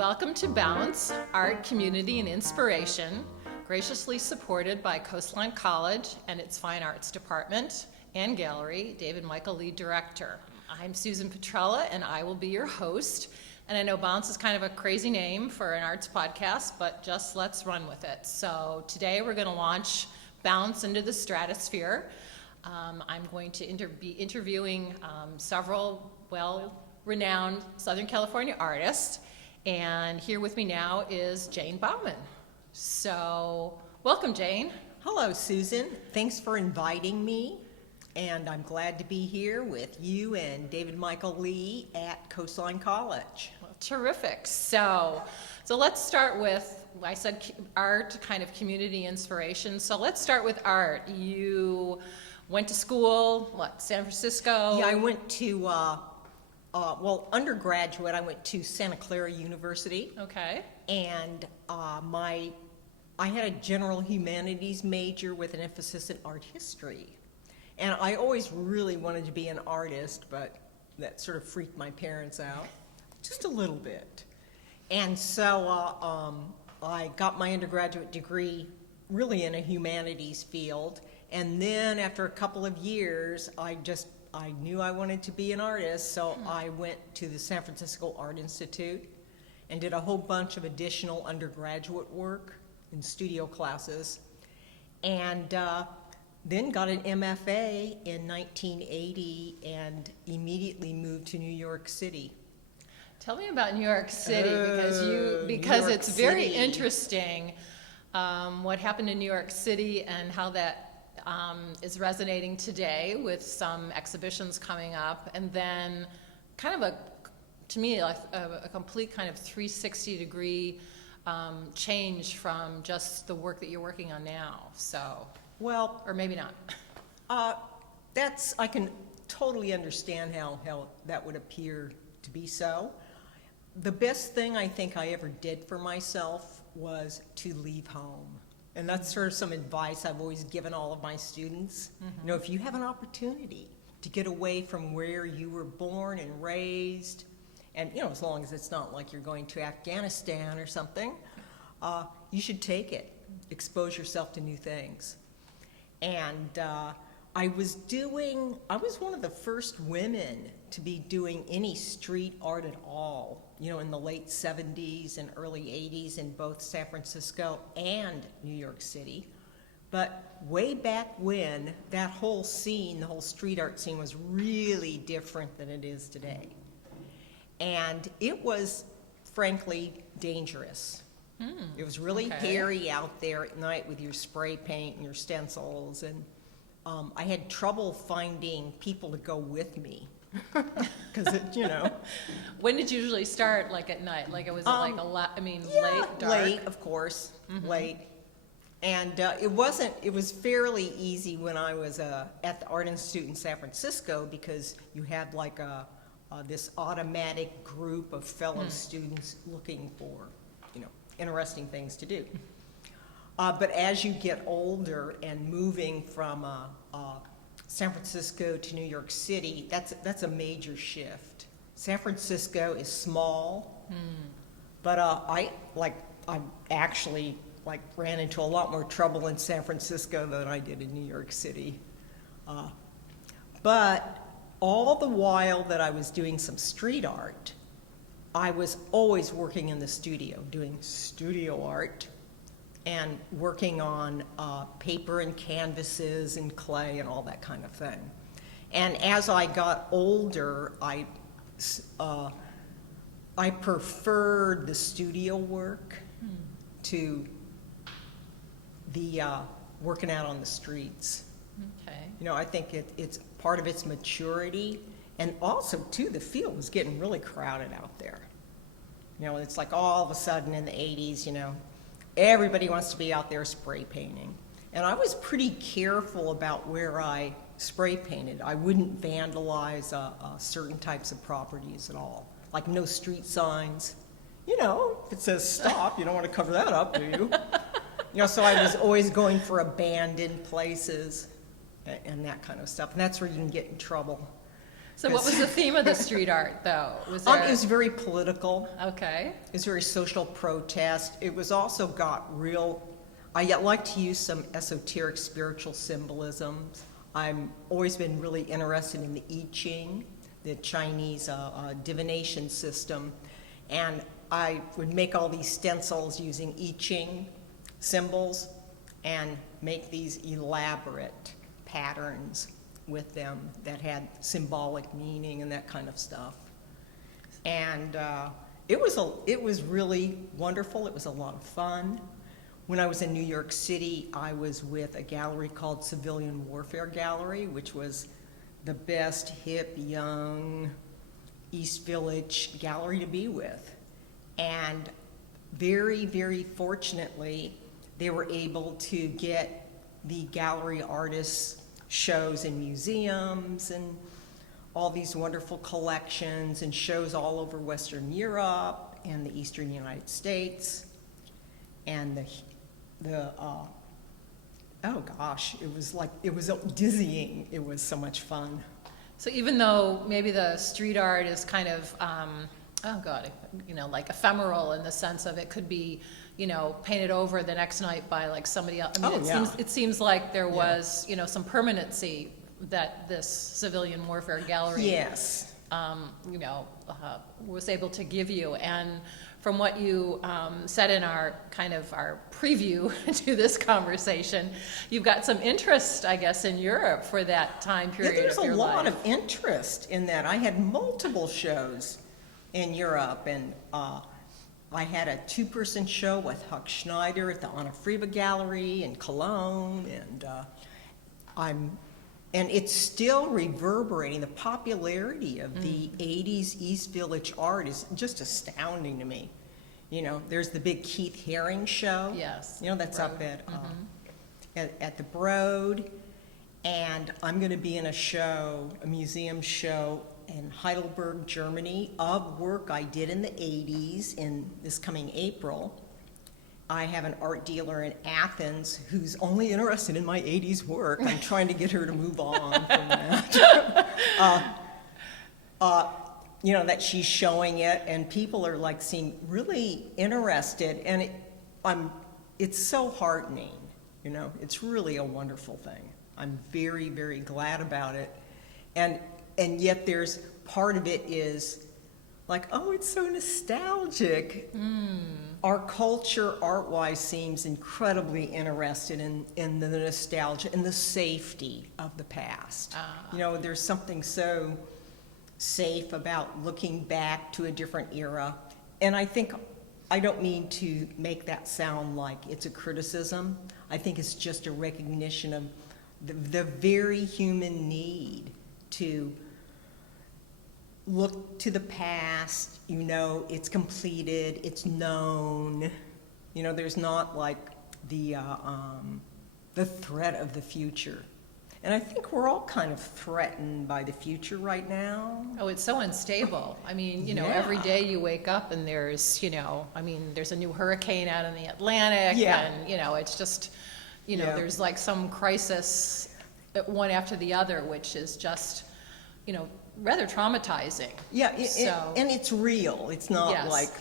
Welcome to Bounce, Art, Community, and Inspiration, graciously supported by Coastline College and its Fine Arts Department and Gallery, David Michael, lead director. I'm Susan Petrella, and I will be your host. And I know Bounce is kind of a crazy name for an arts podcast, but just let's run with it. So today we're going to launch Bounce into the stratosphere. I'm going to be interviewing several well-renowned Southern California artists. And here with me now is Jane Bauman. So, welcome, Jane. Hello, Susan. Thanks for inviting me. And I'm glad to be here with you and David Michael Lee at Coastline College. Well, terrific. So let's start with, I said art, kind of community inspiration. So let's start with art. You went to school, San Francisco? Yeah, I went to undergraduate, I went to Santa Clara University. Okay. And I had a general humanities major with an emphasis in art history. And I always really wanted to be an artist, but that sort of freaked my parents out, just a little bit. And so I got my undergraduate degree really in a humanities field. And then after a couple of years, I knew I wanted to be an artist, so I went to the San Francisco Art Institute and did a whole bunch of additional undergraduate work in studio classes, and then got an MFA in 1980 and immediately moved to New York City. Tell me about New York City, because it's very interesting what happened in New York City and how that is resonating today with some exhibitions coming up, and then kind of to me, a complete kind of 360-degree change from just the work that you're working on now. So, well, or maybe not. I can totally understand how that would appear to be so. The best thing I think I ever did for myself was to leave home. And that's sort of some advice I've always given all of my students. Mm-hmm. You know, if you have an opportunity to get away from where you were born and raised, and as long as it's not like you're going to Afghanistan or something, you should take it. Expose yourself to new things. And I was one of the first women to be doing any street art at all, in the late 70s and early 80s in both San Francisco and New York City. But way back when, that whole scene, the whole street art scene, was really different than it is today. And it was, frankly, dangerous. It was really hairy out there at night with your spray paint and your stencils, and I had trouble finding people to go with me. Because When did you usually start, like at night? Like, late, dark? Late, of course, late. And it was fairly easy when I was at the Art Institute in San Francisco, because you had like this automatic group of fellow students looking for, interesting things to do. But as you get older and moving from San Francisco to New York City, that's a major shift. San Francisco is small, but I actually ran into a lot more trouble in San Francisco than I did in New York City. But all the while that I was doing some street art, I was always working in the studio, doing studio art and working on paper and canvases and clay and all that kind of thing. And as I got older, I preferred the studio work to the working out on the streets. Okay. I think it's part of its maturity, and also too, the field was getting really crowded out there. It's like all of a sudden in the 80s, everybody wants to be out there spray painting. And I was pretty careful about where I spray painted. I wouldn't vandalize certain types of properties at all. Like no street signs. If it says stop, you don't want to cover that up, do you? So I was always going for abandoned places and that kind of stuff. And that's where you can get in trouble. So what was the theme of the street art, though? Was It was very political. Okay. It was very social protest. It was also got real, I like to use some esoteric spiritual symbolisms. I've always been really interested in the I Ching, the Chinese divination system. And I would make all these stencils using I Ching symbols and make these elaborate patterns with them that had symbolic meaning and that kind of stuff. And it was really wonderful. It was a lot of fun. When I was in New York City, I was with a gallery called Civilian Warfare Gallery, which was the best hip, young East Village gallery to be with. And very, very fortunately, they were able to get the gallery artists shows in museums and all these wonderful collections and shows all over Western Europe and the Eastern United States. And oh gosh, it was dizzying. It was so much fun. So even though maybe the street art is kind of, like ephemeral in the sense of it could be, painted over the next night by like somebody else. I mean, it seems like there was, some permanency that this civilian warfare gallery, yes, was able to give you. And from what you said in our preview to this conversation, you've got some interest, I guess, in Europe for that time period. Yeah, there's of your a lot life. of interest in that. I had multiple shows in Europe, and I had a 2-person show with Huck Schneider at the Anna Friba Gallery in Cologne, and it's still reverberating. The popularity of the 80s East Village art is just astounding to me. There's the big Keith Haring show. Yes. That's Broad. up at the Broad. And I'm going to be in a museum show in Heidelberg, Germany, of work I did in the 80s in this coming April. I have an art dealer in Athens who's only interested in my 80s work. I'm trying to get her to move on from that. That she's showing it, and people are seem really interested, and it's so heartening. It's really a wonderful thing. I'm very, very glad about it, and yet there's part of it is it's so nostalgic. Our culture, art-wise, seems incredibly interested in the nostalgia and the safety of the past. There's something so safe about looking back to a different era. And I don't mean to make that sound like it's a criticism. I think it's just a recognition of the very human need to look to the past. It's completed, it's known. There's not the threat of the future. And I think we're all kind of threatened by the future right now. Oh, it's so unstable. I mean, Yeah. every day you wake up and there's, there's a new hurricane out in the Atlantic. Yeah. And, it's just, Yeah. there's some crisis one after the other, which is just, rather traumatizing. Yeah, and it's real. It's not Yes.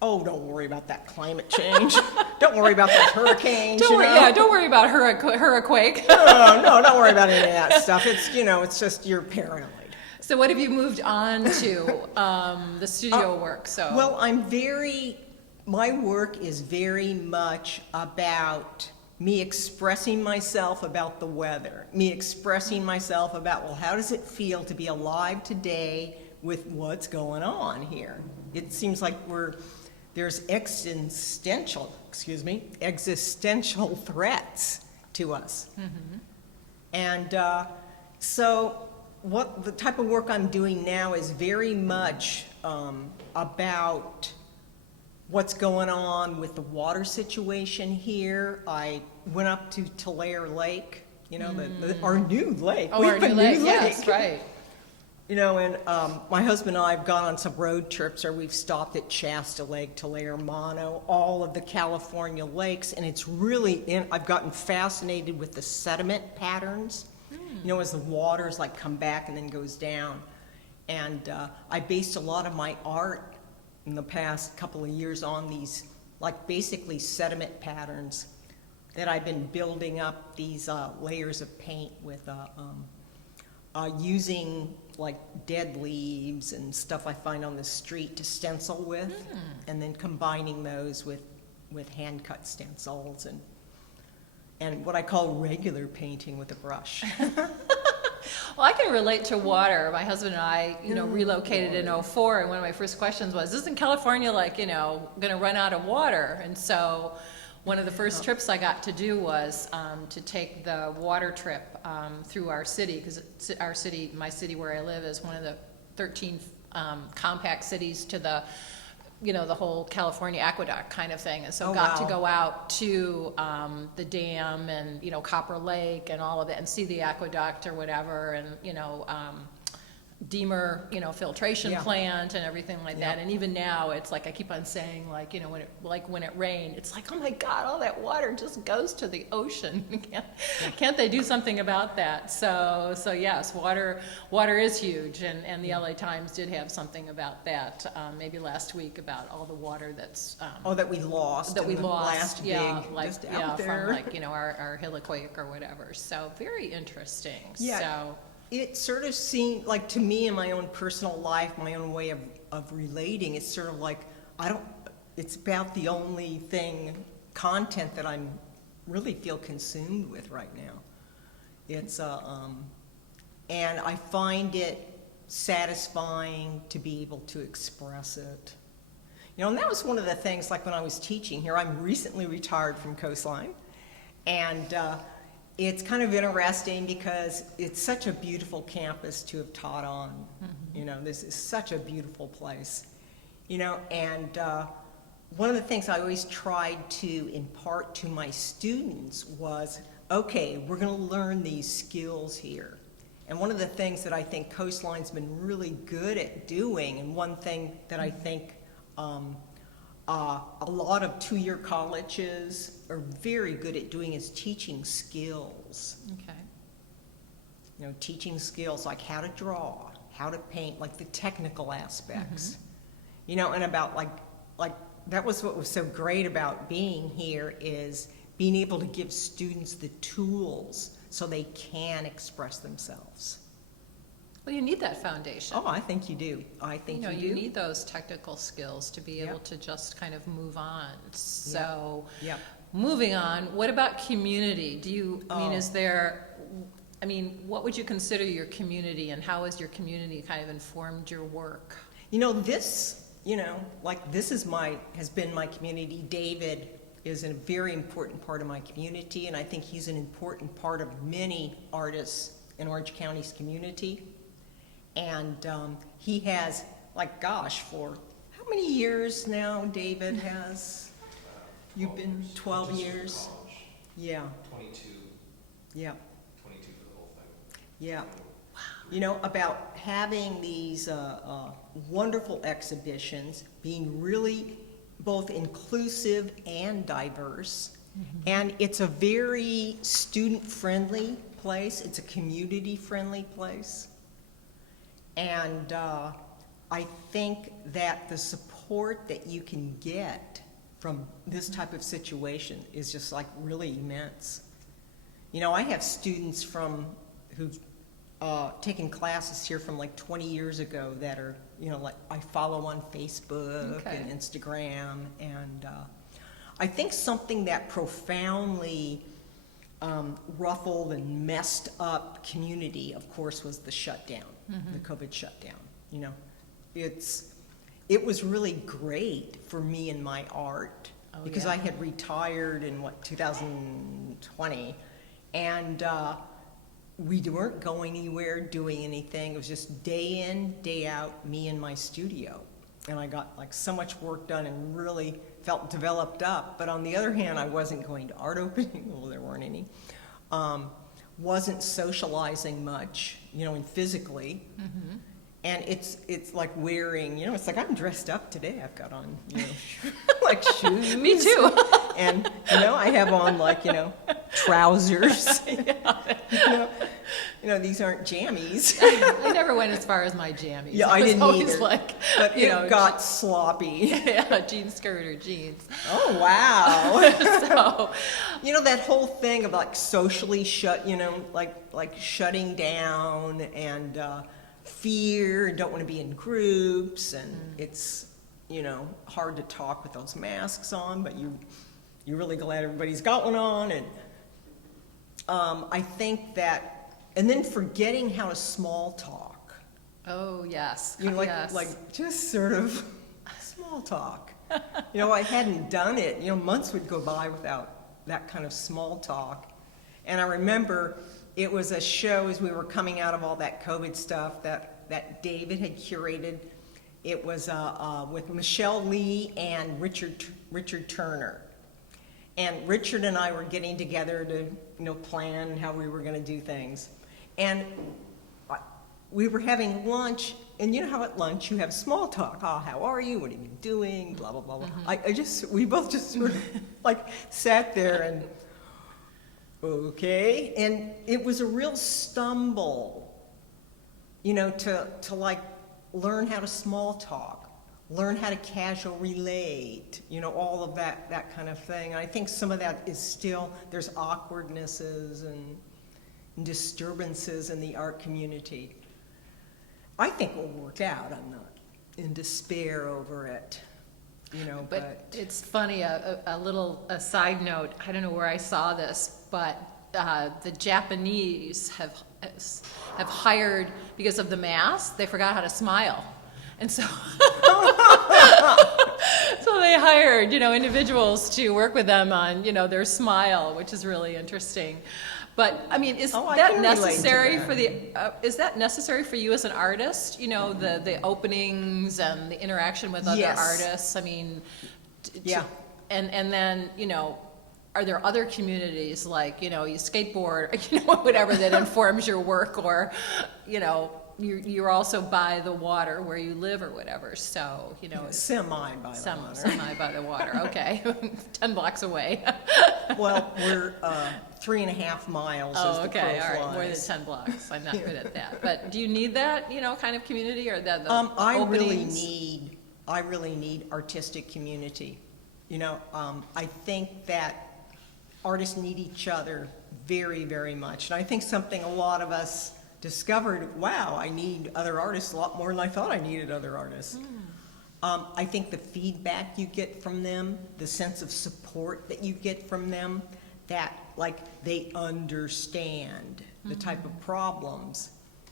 don't worry about that climate change. Don't worry about those hurricanes. Don't worry about hurricane. No, don't worry about any of that stuff. It's, it's just you're paranoid. So what have you moved on to, the studio work? So Well, my work is very much about me expressing myself about the weather, me expressing myself about, how does it feel to be alive today with what's going on here? It seems like there's existential threats to us. Mm-hmm. And so the type of work I'm doing now is very much about what's going on with the water situation here. I went up to Tulare Lake, our new lake. Oh, We our have a new lake, yes, right. And my husband and I have gone on some road trips, or we've stopped at Shasta Lake, Tulare, Mono, all of the California lakes, and it's really, I've gotten fascinated with the sediment patterns, as the waters come back and then goes down. And I based a lot of my art in the past couple of years on these, like basically sediment patterns that I've been building up these layers of paint with using like dead leaves and stuff I find on the street to stencil with, and then combining those with hand-cut stencils and what I call regular painting with a brush. Well, I can relate to water. My husband and I, relocated in '04, and one of my first questions was, isn't California going to run out of water? And so one of the first trips I got to do was to take the water trip through our city, because my city where I live is one of the 13 compact cities to the whole California aqueduct kind of thing. And so to go out to the dam and, Copper Lake and all of it and see the aqueduct or whatever, and, Deemer, filtration plant and everything like that. And even now, it's like I keep on saying, when it rained, it's like, oh my God, all that water just goes to the ocean. Can't they do something about that? So yes, water is huge, and the LA Times did have something about that maybe last week about all the water that's that we lost. Last big, just out there. from our Hilliquake or whatever. So very interesting. Yeah. So. It sort of seemed like, to me, in my own personal life, my own way of relating, it's sort of like, it's about the only content that I'm really feel consumed with right now. It's, and I find it satisfying to be able to express it. And that was one of the things, like when I was teaching here, I'm recently retired from Coastline, and it's kind of interesting because it's such a beautiful campus to have taught on. This is such a beautiful place. And one of the things I always tried to impart to my students was, okay, we're going to learn these skills here. And one of the things that I think Coastline's been really good at doing, and one thing that I think a lot of two-year colleges are very good at doing is teaching skills. Okay. Teaching skills like how to draw, how to paint, like the technical aspects. And about like that was what was so great about being here, is being able to give students the tools so they can express themselves. Well, you need that foundation. Oh, I think you do. I think you do. You need those technical skills to be able to just kind of move on. So, moving on, what about community? Do you, what would you consider your community, and how has your community kind of informed your work? This has been my community. David is a very important part of my community, and I think he's an important part of many artists in Orange County's community. And he has, for how many years now, David, has? You've been 12 years? Yeah. 22. Yeah. 22 for the whole thing. Yeah. About having these wonderful exhibitions, being really both inclusive and diverse. And it's a very student-friendly place. It's a community-friendly place. And I think that the support that you can get from this type of situation is just really immense. I have students who've taken classes here from 20 years ago that are, I follow on Facebook and Instagram. And I think something that profoundly ruffled and messed up community, of course, was the shutdown, the COVID shutdown. It was really great for me and my art because I had retired in 2020, and we weren't going anywhere, doing anything. It was just day in, day out, me in my studio, and I got so much work done and really felt developed up. But on the other hand, I wasn't going to art opening, well, there weren't any. Wasn't socializing much, and physically. And it's like wearing, it's like I'm dressed up today. I've got on, shoes. Me too. And, I have on trousers. these aren't jammies. I never went as far as my jammies. Yeah, I was didn't always either. like, But you it know, got sloppy. yeah, jean skirt or jeans. Oh, wow. So, That whole thing of like socially like shutting down and fear and don't want to be in groups, and it's, hard to talk with those masks on, but you're really glad everybody's got one on. And I think that, and then forgetting how to small talk. oh, yes, Like, yes. just sort of small talk. I hadn't done it. Months would go by without that kind of small talk. And I remember it was a show as we were coming out of all that COVID stuff that David had curated. It was with Michelle Lee and Richard Turner. And Richard and I were getting together to, plan how we were going to do things. And we were having lunch, and you know how at lunch you have small talk. Oh, how are you? What are you doing? Blah, blah, blah, blah. We both just sort of like sat there and, okay. And it was a real stumble, to like learn how to small talk, learn how to casual relate, all of that kind of thing. And I think some of that is still, there's awkwardnesses and disturbances in the art community. I think we'll work out. I'm not in despair over it, But it's funny, a side note, I don't know where I saw this, but the Japanese have hired, because of the mask, they forgot how to smile. And so, so they hired, individuals to work with them on, their smile, which is really interesting. But, I mean, is I that can relate to necessary that. for is that necessary for you as an artist? The openings and the interaction with other Yes. artists? I mean, Yeah. and then, are there other communities like, you skateboard, whatever that informs your work, or, you're also by the water where you live or whatever, so, Semi by the water. semi by the water, okay, 10 blocks away. Well, we're 3.5 miles as Oh, the okay, crow all right, more than flies. 10 blocks, I'm not good at that. But do you need that, kind of community, or the I openings? really need artistic community. I think that artists need each other very, very much. And I think something a lot of us discovered, wow, I need other artists a lot more than I thought I needed other artists. I think the feedback you get from them, the sense of support that you get from them, that like they understand the type of problems,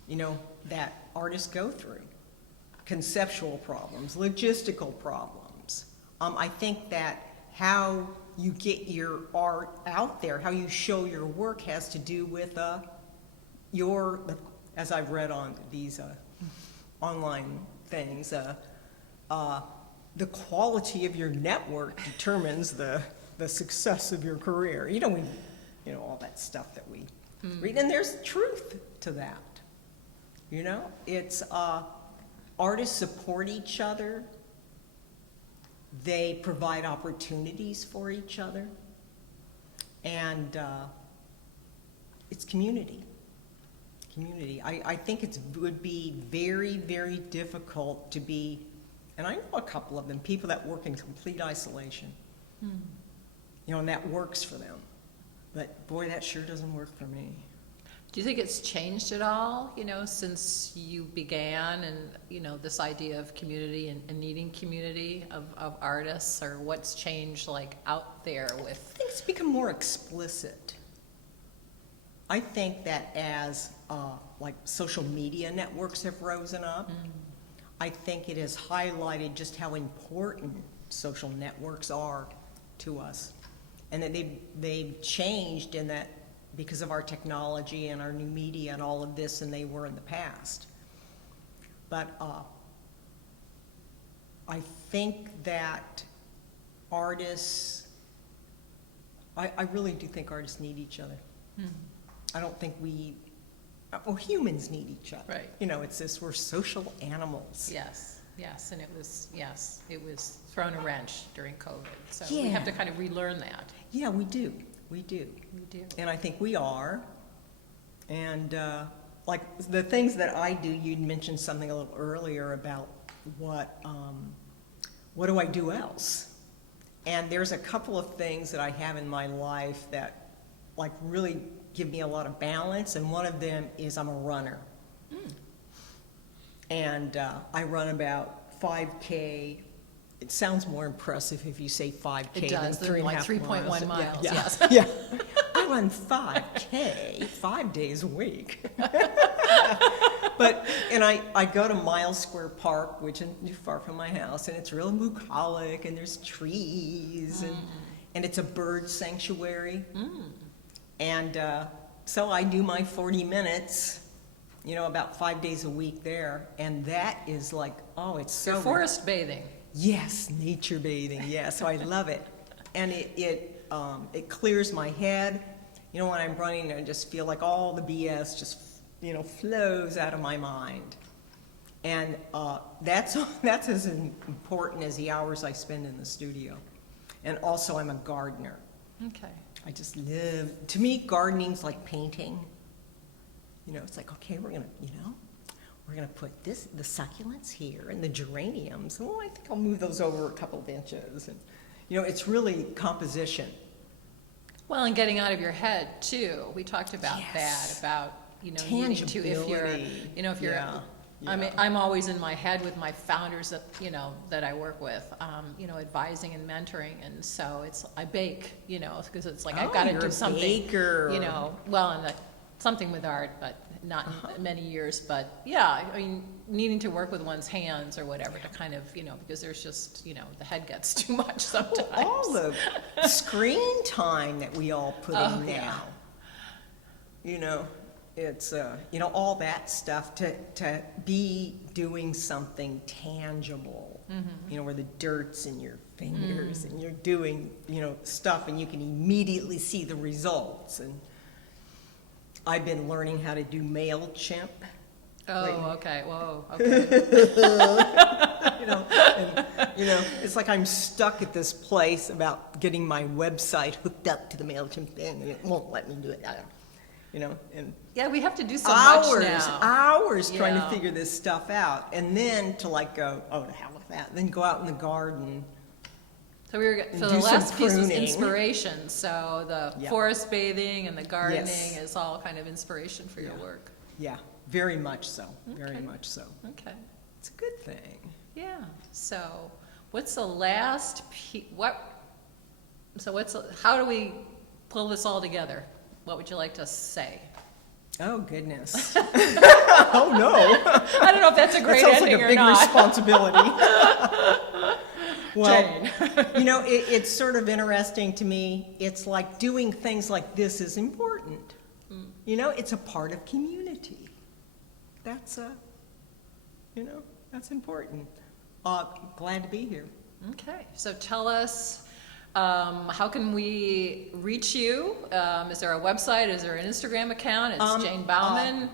that artists go through. Conceptual problems, logistical problems. I think that how you get your art out there, how you show your work, has to do with as I've read on these online things, the quality of your network determines the success of your career. All that stuff that we read, and there's truth to that. It's artists support each other. They provide opportunities for each other, and it's community. I think it would be very, very difficult to be, and I know a couple of them, people that work in complete isolation. And that works for them. But boy, that sure doesn't work for me. Do you think it's changed at all, since you began, and, this idea of community and needing community of artists, or what's changed, like, out there with? I think it's become more explicit. I think that as, like, social media networks have risen up, I think it has highlighted just how important social networks are to us. And that they've changed in that, because of our technology and our new media and all of this, than they were in the past. But I think that artists, I really do think artists need each other. I don't think humans need each other. Right. It's this, we're social animals. Yes, and it was thrown a wrench during COVID, so we Yeah. have to kind of relearn that. Yeah, we do. We do. We do. And I think we are. And like the things that I do, you'd mentioned something a little earlier about what do I do else? And there's a couple of things that I have in my life that like really give me a lot of balance, and one of them is I'm a runner. And I run about 5K. It sounds more impressive if you say 5K It does, than they're like 3.1 3.1 miles, Yeah, yes. yeah. I run 5K 5 days a week. And I go to Miles Square Park, which isn't too far from my house, and it's real bucolic, and there's trees, and it's a bird sanctuary. And so I do my 40 minutes, you know, about 5 days a week there, and that is like, oh, it's so... You're forest bathing. Yes, nature bathing, yeah, so I love it. And it clears my head. You know, when I'm running, I just feel like all the BS just, you know, flows out of my mind. And that's as important as the hours I spend in the studio. And also, I'm a gardener. Okay. I just live, to me, gardening's like painting. You know, it's like, okay, we're gonna put the succulents here and the geraniums. Oh, I think I'll move those over a couple of inches. And, you know, it's really composition. Well, and getting out of your head too. We talked about Yes. that, about, you know, needing to, if you're, Tangibility. you know, if you're, Yeah, I mean, yeah. I'm always in my head with my founders that, you know, that I work with, you know, advising and mentoring. And so I bake, you know, because it's like, I've Oh, got to you're do a something, baker. you know, well, and something with art, but not in many years. But yeah, I mean, needing to work with one's hands or whatever to kind of, you know, because there's just, you know, the head gets too much sometimes. All the screen time that we all put Oh, in yeah. now. You know, it's, you know, all that stuff to be doing something tangible, you know, where the dirt's in your fingers and you're doing, you know, stuff and you can immediately see the results. And I've been learning how to do MailChimp. Oh, okay, whoa, okay. You know, it's like I'm stuck at this place about getting my website hooked up to the MailChimp thing, and it won't let me do it. You know, and Yeah, we have to do so hours, much now. hours trying to Yeah. figure this stuff out, and then to like go, oh, to hell with that, then go out in the garden. So so the do some last piece was pruning. inspiration, so the Yeah. forest bathing and the gardening Yes. is all kind of inspiration for your Yeah. work. Yeah, very much so, very Okay. much so. Okay, It's a good thing. yeah, so what's the last how do we pull this all together? What would you like to say? Oh, goodness. Oh, no. I don't know if that's a That great sounds like ending a or big not. responsibility. Well, Jane. you know, it's sort of interesting to me. It's like doing things like this is important. You know, it's a part of community. That's you know, that's important. Glad to be here. Okay, so tell us, how can we reach you? Is there a website? Is there an Instagram account? It's Jane Bauman.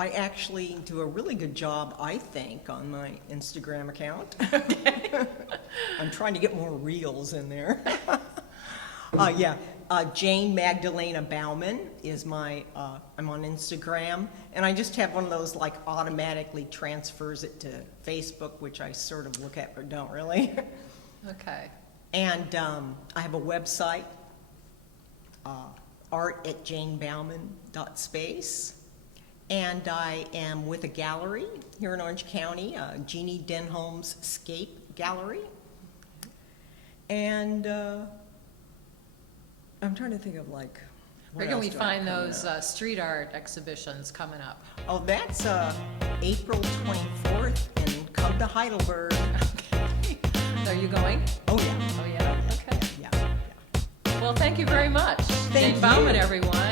I actually do a really good job, I think, on my Instagram account. I'm trying to get more reels in there. Jane Magdalena Bauman is I'm on Instagram, and I just have one of those like automatically transfers it to Facebook, which I sort of look at but don't really. Okay, And I have a website, art@janebauman.space. And I am with a gallery here in Orange County, Jeannie Denholm's Scape Gallery. And I'm trying to think of like, where can we find those street art exhibitions coming up? Oh, that's April 24th, and come to Heidelberg. Okay. Are you going? Oh, yeah. Oh, yeah, okay. Yeah. Well, thank you very much. Thank Jane Bauman, you. everyone.